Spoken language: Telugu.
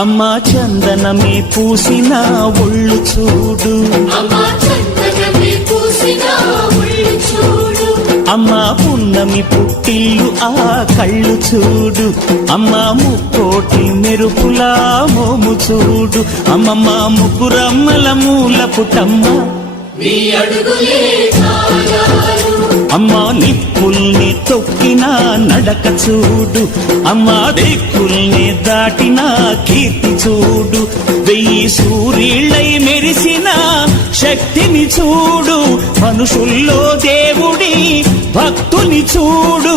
అమ్మా చందనమే పూసిన ఒళ్ళు చూడు, అమ్మా పున్నమి పుట్టిల్లు ఆ కళ్ళు చూడు, అమ్మా ముక్కోటి మెరుపులా మోము చూడు, అమ్మమ్మ ముగ్గురమ్మల మూల పుటమ్మ అమ్మా నిప్పుల్ని తొక్కిన నడక చూడు, అమ్మా దిక్కుల్ని దాటిన కీర్తి చూడు, 1000 సూర్యుళ్ళై మెరిసిన శక్తిని చూడు, మనుషుల్లో దేవుడి భక్తుని చూడు.